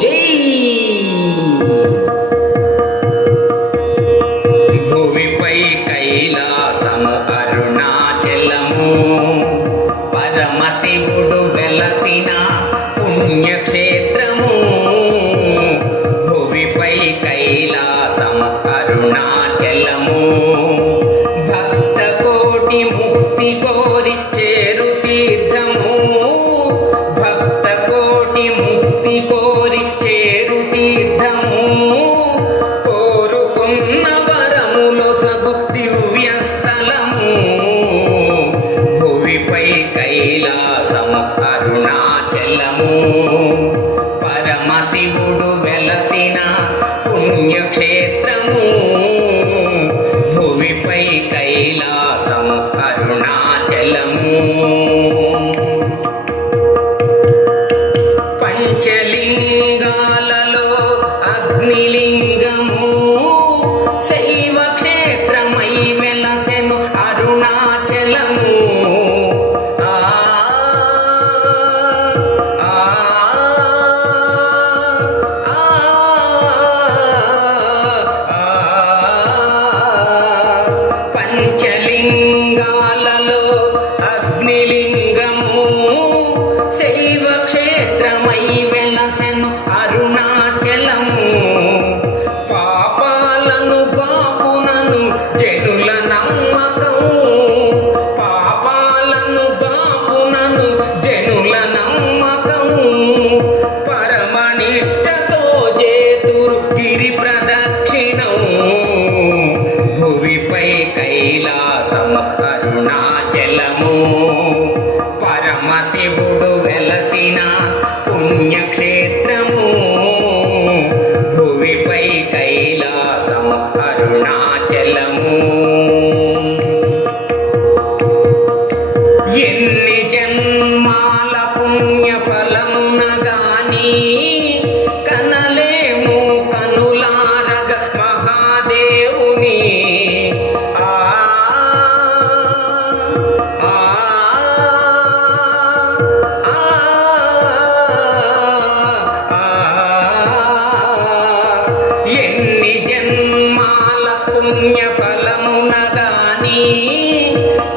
జై. భువిపై కైలాసము అరుణాచలము, పరమశివుడు వెలసిన పుణ్యక్షేత్రము. భువిపై కైలాసము అరుణాచలము, భక్త కోటి ముక్తి కోరి చేరు తీర్థము. భక్త కోటి ముక్తి కోరి చేరు తీర్థము, కోరుకున్న వరములో సగు దివ్య స్థలము. భువిపై కైలాసము అరుణాచలము, పరమశివుడు వెలసిన పుణ్యక్షేత్రము. భువిపై కైలాసము అరుణాచలము. పంచలింగాలలో అగ్నిలింగము, శైవ క్షేత్రమై వెలసెను అరుణాచలము. పంచలింగాలలో అగ్నిలింగము, శైవ క్షేత్రమై వెలసెను అరుణాచలము. పాపాలను బాపునను జనుల నమ్మకం, పాపాలను బాపునను జనుల నమ్మకం. పరమనిష్టతో జేతురు గిరి ప్రదక్షిణం. భువిపై కైలాసము అరుణాచలము, పరమశివుడు వెలసిన పుణ్యక్షేత్రము. భువిపై కైలాసము అరుణాచలము. ఎన్ని జన్మాల పుణ్యఫలమునగాని కనలేము కనులారగ మహాదేవుని. ఎన్ని జన్మాల పుణ్యఫలమునగాని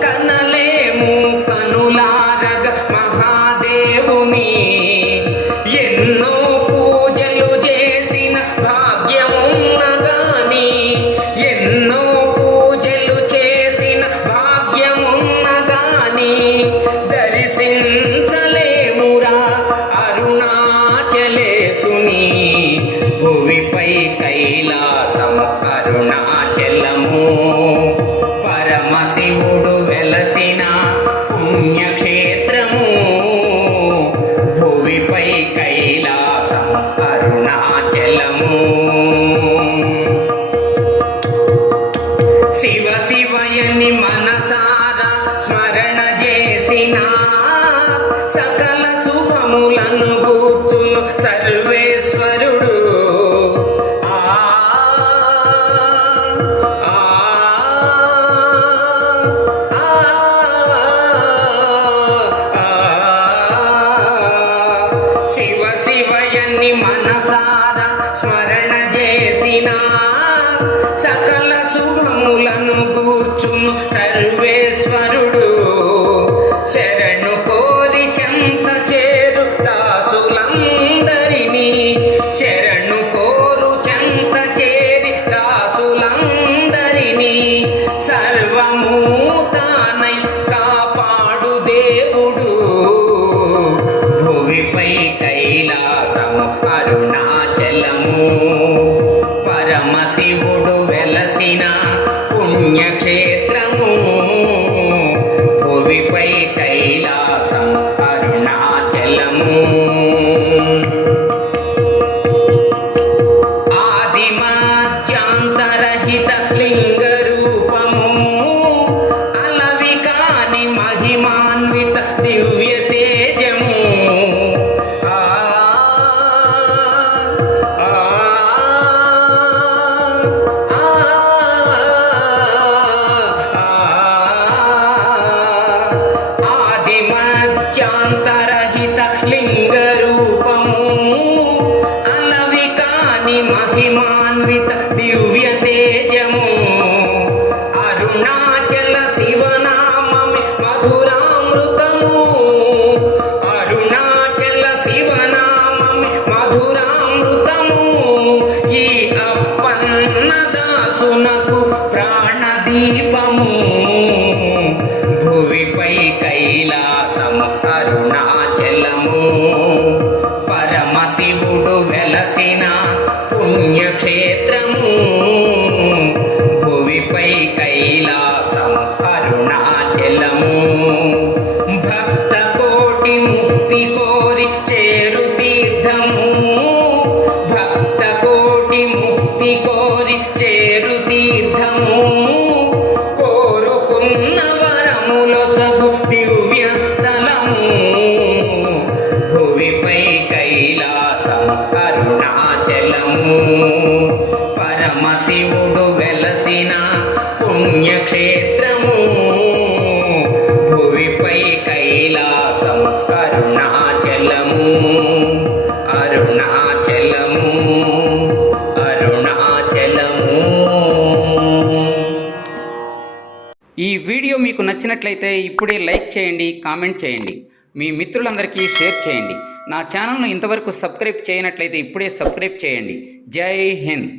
కనలేము కనులారగ మహాదేవుని. ఎన్నో పూజలు చేసిన భాగ్యమున్నగాని, ఎన్నో పూజలు చేసిన భాగ్యమున్నగాని, దర్శించలేమురా అరుణాచలేశుని. భువిపై కైలాసము అరుణాచలము, పరమశివుడు వెలసిన పుణ్యక్షేత్రము. భువిపై కైలాసము అరుణాచలము. శివ శివయని మనసారా స్మరణ చేసిన సకల శుభములను గూర్చును సర్వేశ్వరుడు. శివ శివయని మనసారా స్మరణ చేసిన సకల శుభములను గూర్చును సర్వేశ్వరుడు. శరణు కోరి చెంత చేరు దాసులందరినీ, శరణు కోరు చెంత చేరి దాసులందరినీ. సర్వము తానై కాపాడు దేవుడు. భువిపై కైలాసము అరుణాచలము, పరమశివుడు వెలసిన పుణ్య ముక్తి కోరి చేరు తీర్థము భక్త కోటి ముక్తి కోరి చేరు తీర్థము కోరుకున్న వరములొసగు దివ్య స్థలము భువిపై కైలాసము అరుణాచలము పరమశివుడు వెలసిన పుణ్యక్షేత్రము భువిపై కైలాసం అరుణాచలము అరుణాచలము అరుణాచలము. ఈ వీడియో మీకు నచ్చినట్లయితే ఇప్పుడే లైక్ చేయండి, కామెంట్ చేయండి, మీ మిత్రులందరికీ షేర్ చేయండి. నా ఛానల్ను ఇంతవరకు సబ్స్క్రైబ్ చేయనట్లయితే ఇప్పుడే సబ్స్క్రైబ్ చేయండి. జై హింద్.